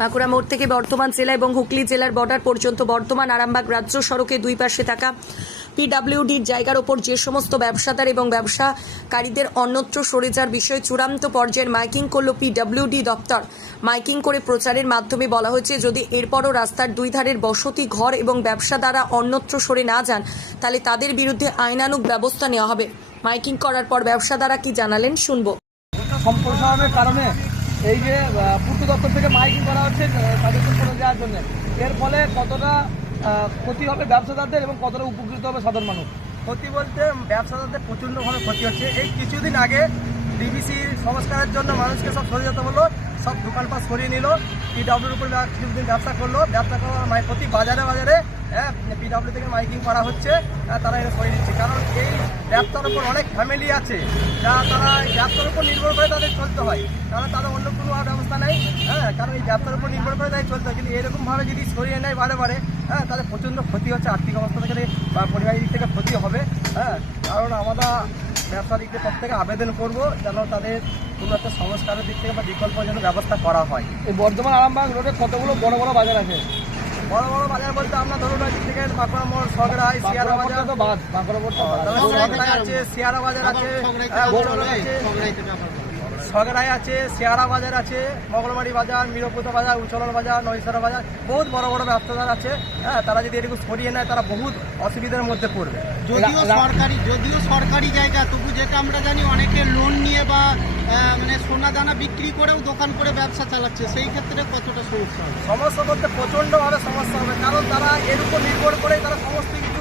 বাঁকুড়া মোড় থেকে বর্ধমান জেলা এবং হুগলি জেলার বর্ডার পর্যন্ত বর্ধমান, আরামবাগ রাজ্য সড়কে দুই পাশে থাকা পিডাব্লিউডির জায়গার ওপর যে সমস্ত ব্যবসাদার এবং ব্যবসাকারীদের অন্যত্র সরে যাওয়ার বিষয়ে চূড়ান্ত পর্যায়ের মাইকিং করল পিডাব্লিউডি দপ্তর। মাইকিং করে প্রচারের মাধ্যমে বলা হয়েছে, যদি এরপরও রাস্তার দুই ধারের বসতি, ঘর এবং ব্যবসা দ্বারা অন্যত্র সরে না যান, তাহলে তাদের বিরুদ্ধে আইনানুগ ব্যবস্থা নেওয়া হবে। মাইকিং করার পর ব্যবসাদারা কি জানালেন শুনব। সম্প্রসারণের কারণে এই যে পূর্ত দপ্তর থেকে মাইকিং করা হচ্ছে তাদেরকে করে দেওয়ার জন্য। এর ফলে কতটা ক্ষতি হবে ব্যবসাদারদের এবং কতটা উপকৃত হবে সাধারণ মানুষ? ক্ষতি বলতে ব্যবসাদারদের প্রচণ্ডভাবে ক্ষতি হচ্ছে। এই কিছুদিন আগে ডিবিসি সংস্কারের জন্য মানুষকে সব সরে যেতে হলো। সব দোকানপাট সরিয়ে নিল পিডাব্লিউর উপর কিছুদিন ব্যবসা করল। ব্যবসা করার প্রতি বাজারে বাজারে হ্যাঁ পিডাব্লিউ থেকে মাইকিং করা হচ্ছে হ্যাঁ, তারা এটা সরিয়ে দিচ্ছে কারণ এই ব্যবসার উপর অনেক ফ্যামিলি আছে যা তারা এই ব্যবসার উপর নির্ভর করে তাদের চলতে হয়। কারণ তাদের অন্য কোনো আর ব্যবস্থা নেই হ্যাঁ কারণ এই ব্যবসার উপর নির্ভর করে তাদের চলতে হয়। কিন্তু এরকমভাবে যদি সরিয়ে নেয় বারে বারে হ্যাঁ তাদের প্রচণ্ড ক্ষতি হচ্ছে আর্থিক অবস্থা থেকে পরিবারের দিক থেকে ক্ষতি হবে হ্যাঁ। কারণ আমরা ব্যবসা দিক থেকে থেকে আবেদন করব যেন তাদের কোনো একটা সংস্কারের দিক থেকে বা বিকল্প যেন ব্যবস্থা করা হয়। এই বর্ধমান আরামবাগ রোডে কতগুলো বড় বড় বাজার আছে? বড় বড় বাজার বলতে আমরা ধরুন ওই দিক থেকে বাঁকুড়া মোড় সগড়াই শিয়ারা বাজার তো বাদ বাঁকুড়া মোড় আছে শিয়ারা বাজার আছে উচলন আছে সগড়াই আছে শেয়ারা বাজার আছে মঙ্গলবাড়ি বাজার মিরপুত বাজার উচলন বাজার নৈসরা বাজার বহুত বড় বড় ব্যবসাদার আছে। হ্যাঁ তারা যদি এটুকু সরিয়ে নেয় তারা বহুত অসুবিধার মধ্যে পড়বে। যদিও সরকারি যদিও সরকারি জায়গা তবু যেটা আমরা জানি অনেকে লোন নিয়ে বা মানে সোনা দানা বিক্রি করেও দোকান করে ব্যবসা চালাচ্ছে। সেই ক্ষেত্রে কতটা সমস্যা হবে? সমস্যা বলতে প্রচণ্ডভাবে সমস্যা হবে কারণ তারা এর উপর নির্ভর করে তারা সমস্ত কিছু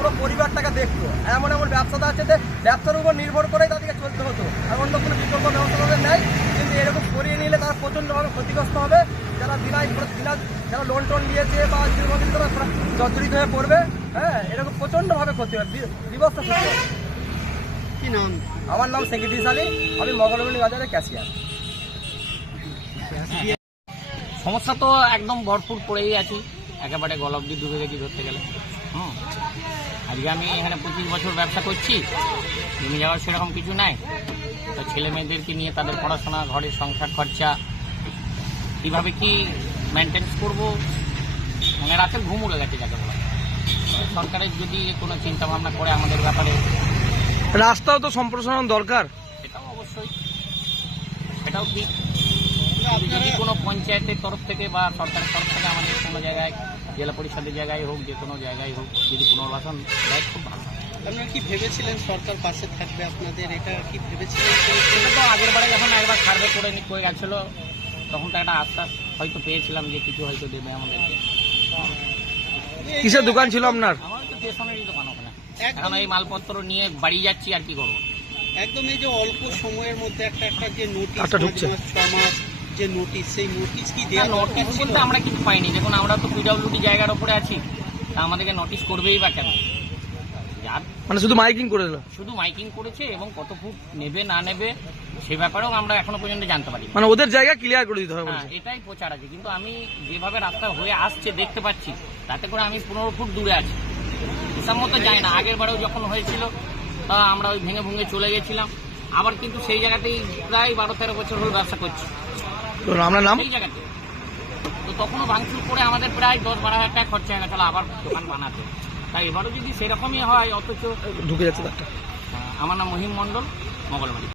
পুরো পরিবারটাকে দেখতো। এমন এমন ব্যবসাটা আছে যে ব্যবসার উপর নির্ভর করেই তাদেরকে চলতে হতো। আর অন্য কোনো বিকল্প ব্যবস্থা তাদের নেই। কিন্তু এরকম করিয়ে নিলে তারা প্রচণ্ডভাবে ক্ষতিগ্রস্ত হবে। যারা দিনাই দিনা যারা লোন টোন নিয়েছে বা দীর্ঘদিন তারা জর্জরিত হয়ে পড়বে হ্যাঁ এরকম প্রচণ্ডভাবে ক্ষতি হবে। বি- বিবস্থা ক্ষতি হবে। কি নাম? আমার নাম সেক্রেটারি সালি। আমি মঙ্গলমণি বাজারে ক্যাশিয়ার। সমস্যা তো একদম ভরপুর পড়েই আছি। একেবারে গল অব্দি ডুবে গেছি ধরতে গেলে। হুম। আজকে আমি এখানে পঁচিশ বছর ব্যবসা করছি। জমি যাওয়ার সেরকম কিছু নাই। তো ছেলে মেয়েদেরকে নিয়ে তাদের পড়াশোনা ঘরের সংসার খরচা কীভাবে কি মেনটেন্স করব? মানে রাতে ঘুম উড়ে গেছে যাকে বলা। সরকারের যদি কোনো চিন্তা ভাবনা করে আমাদের ব্যাপারে রাস্তাও তো সম্প্রসারণ দরকার। সেটাও অবশ্যই। সেটাও ঠিক। যদি কোনো পঞ্চায়েতের তরফ থেকে বা সরকারের তরফ থেকে আমাদের কোনো জায়গায় জেলা পরিষদের জায়গায় হোক যে কোনো জায়গায় হোক যদি পুনর্বাসন দেয় খুব ভালো। আপনারা কি ভেবেছিলেন সরকার পাশে থাকবে আপনাদের? এটা কি ভেবেছিলেন? সেটা তো আগের বারে যখন একবার সার্ভে করে নি করে গেছিল তখন তো একটা আশ্বাস হয়তো পেয়েছিলাম যে কিছু হয়তো দেবে আমাদেরকে। কিসের দোকান ছিল আপনার? আমার তো স্টেশনারি দোকান ওখানে। এখন এই মালপত্র নিয়ে বাড়ি যাচ্ছি আর কি করব? একদম এই যে অল্প সময়ের মধ্যে একটা একটা যে নোটিশ একটা ছ মাস যে নোটিশ সেই নোটিশ কি দেওয়া নোটিশ? বলতে আমরা কিছু পাইনি। দেখুন আমরা তো পিডাব্লিউডি জায়গার ওপরে আছি। তা আমাদেরকে নোটিশ করবেই বা কেন? মানে শুধু মাইকিং করে দিল শুধু মাইকিং করেছে এবং কত ফুট নেবে না নেবে সে ব্যাপারেও আমরা এখনও পর্যন্ত জানতে পারি মানে ওদের জায়গা ক্লিয়ার করে দিতে হবে হ্যাঁ এটাই প্রচার আছে। কিন্তু আমি যেভাবে রাস্তা হয়ে আসছে দেখতে পাচ্ছি তাতে করে আমি পনেরো ফুট দূরে আছি। হিসাব মতো যাই না আগের বারেও যখন হয়েছিল তা আমরা ওই ভেঙে ভেঙে চলে গেছিলাম। আবার কিন্তু সেই জায়গাতেই প্রায় বারো তেরো বছর হল ব্যবসা করছি। তো আপনার নাম? জায়গাতে তো তখনও ভাঙচুর করে আমাদের প্রায় দশ বারো হাজার টাকা খরচা হয়ে গেছিল আবার দোকান বানাতে। তাই এবারও যদি সেরকমই হয় অথচ ঢুকে যাচ্ছে আমার নাম মহিম মণ্ডল মঙ্গলবাড়ি।